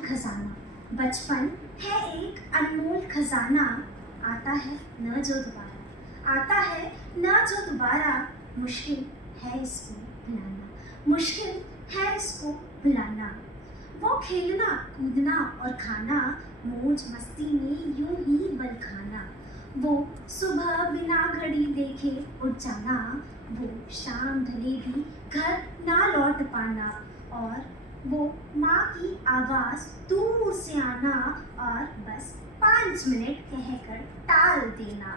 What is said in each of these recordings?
खजाना। बचपन है एक अनमोल खजाना, आता है न जो दोबारा, आता है न जो दोबारा। मुश्किल है इसको भुलाना, मुश्किल है इसको भुलाना। वो खेलना कूदना और खाना, मौज मस्ती में यूं ही बल खाना। वो सुबह बिना घड़ी देखे उठ जाना, वो शाम ढले भी घर ना लौट पाना। और वो माँ की आवाज़ दूर से आना, और बस 5 मिनट कहकर टाल देना।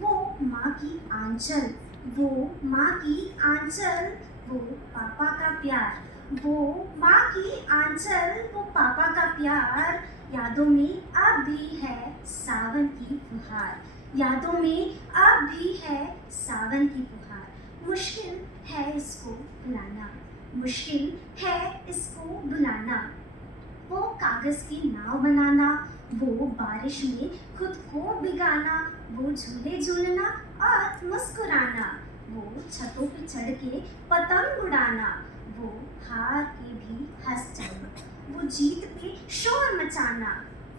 वो माँ की आंचल, वो माँ की आंचल, वो पापा का प्यार, वो माँ की आंचल, वो पापा का प्यार। यादों में अब भी है सावन की फुहार, यादों में अब भी है सावन की फुहार। मुश्किल है इसको भुलाना, मुश्किल है इसको भुलाना। वो कागज की नाव बनाना, वो बारिश में खुद को भिगाना, वो झूले झूलना और मुस्कुराना, वो छतों पे चढ़ के पतंग उड़ाना, वो हार के भी हंस जाना, वो जीत पे शोर मचाना,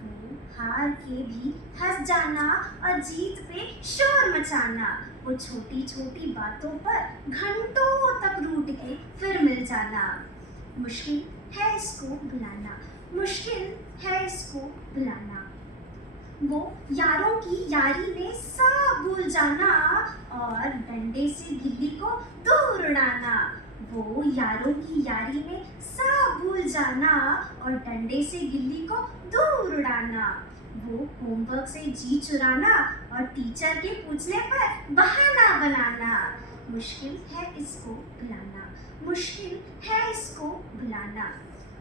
वो हार के भी हंस जाना और जीत पे शोर मचाना। वो छोटी छोटी बातों पर घंटों तक रूठ के फिर मिल जाना। मुश्किल है इसको भुलाना, मुश्किल है इसको भुलाना। वो यारों की यारी में सब भूल जाना, और डंडे से गिल्ली को दूर उड़ाना। वो यारों की यारी में सब भूल जाना, और डंडे से गिल्ली को दूर उड़ाना। वो होमवर्क से जी चुराना, और टीचर के पूछने पर बहाना बनाना। मुश्किल है इसको भुलाना, मुश्किल है इसको भुलाना।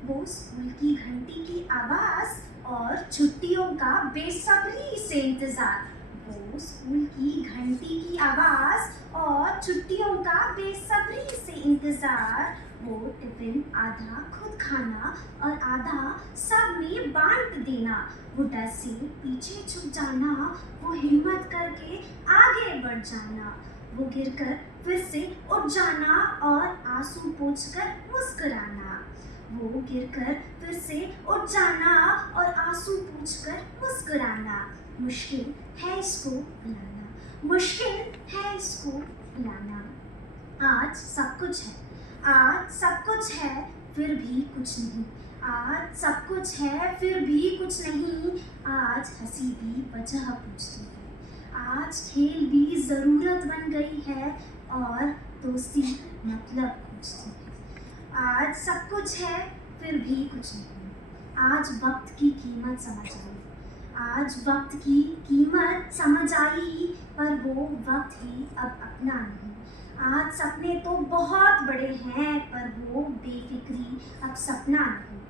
वो स्कूल की घंटी की आवाज़ और छुट्टियों का बेसब्री से इंतज़ार, वो स्कूल की घंटी की आवाज़ और छुट्टियों का बेसब्री से इंतज़ार। वो टिफिन आधा खुद खाना और आधा सब में बांट देना, वो डर से पीछे छुप जाना, वो हिम्मत करके आगे बढ़ जाना, वो गिरकर फिर से उठ जाना और आंसू पोंछकर मुस्कुराना। वो गिरकर फिर से उठ जाना और आंसू पोंछकर मुस्कुराना। मुश्किल है इसको भुलाना, मुश्किल है इसको भुलाना। आज सब कुछ है, आज सब कुछ है, फिर भी कुछ नहीं। आज सब कुछ है, फिर भी कुछ नहीं। आज हंसी भी वजह पूछती है, आज खेल भी ज़रूरत बन गई है, और दोस्ती मतलब पूछती है। आज सब कुछ है, फिर भी कुछ नहीं। आज वक्त की कीमत समझ आई, आज वक्त की कीमत समझ आई, पर वो वक्त ही अब अपना नहीं। आज सपने तो बहुत बड़े हैं, पर वो बेफिक्री अब सपना नहीं।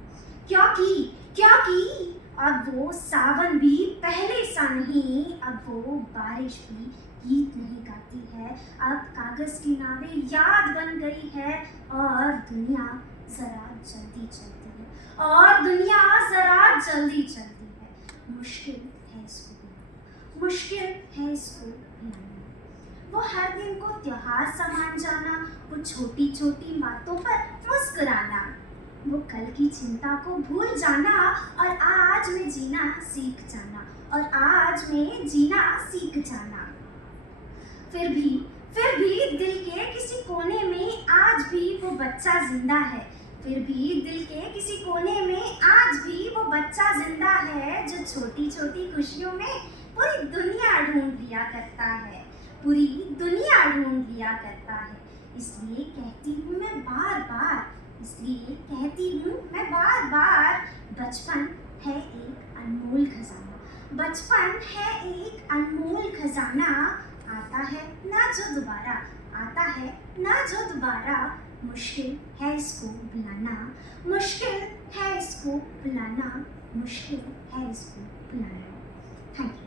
क्योंकि अब वो सावन भी पहले सा नहीं, अब वो बारिश भी गीत नहीं गाती है। अब कागज की नावें याद बन गई है, और दुनिया जरा जल्दी चलती है, और दुनिया जरा जल्दी चलती है। मुश्किल है इसको भुलाना, मुश्किल है इसको भुलाना। वो हर दिन को त्योहार समान जाना, वो छोटी छोटी बातों पर मुस्कुराना, वो कल की चिंता को भूल जाना, और आज में जीना सीख जाना, और आज में जीना सीख जाना। फिर भी दिल के किसी कोने में आज भी वो बच्चा जिंदा है, फिर भी दिल के किसी कोने में आज भी वो बच्चा जिंदा है, जो छोटी छोटी खुशियों में पूरी दुनिया ढूंढ लिया करता है, पूरी दुनिया ढूंढ लिया करता है। इसलिए कहती हूँ मैं बार बार, इसलिए कहती हूँ मैं बार बार, बचपन है एक अनमोल खजाना, बचपन है एक अनमोल खजाना। आता है ना जो दोबारा, आता है ना जो दोबारा। मुश्किल है इसको भुलाना, मुश्किल है इसको भुलाना, मुश्किल है इसको भुलाना। Thank you.